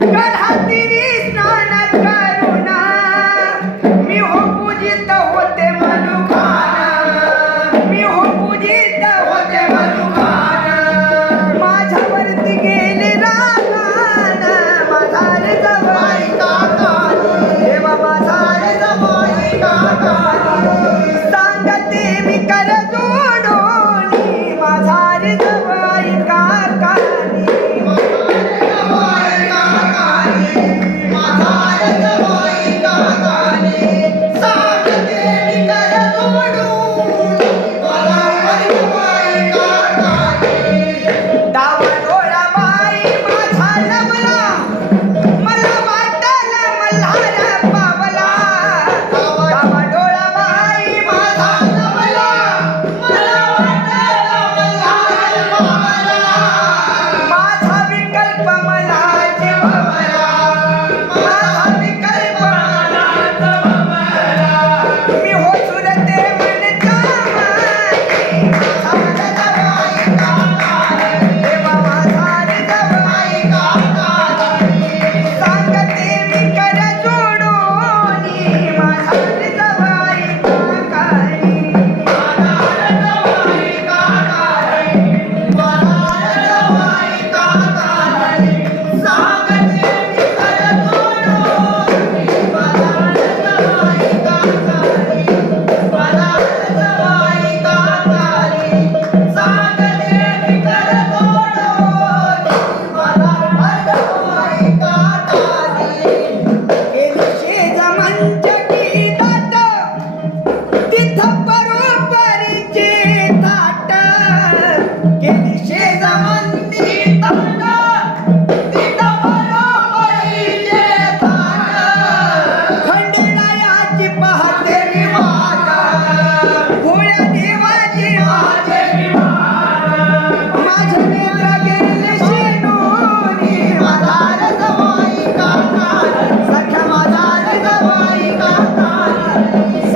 God had did it now.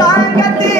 சாங்கத்தே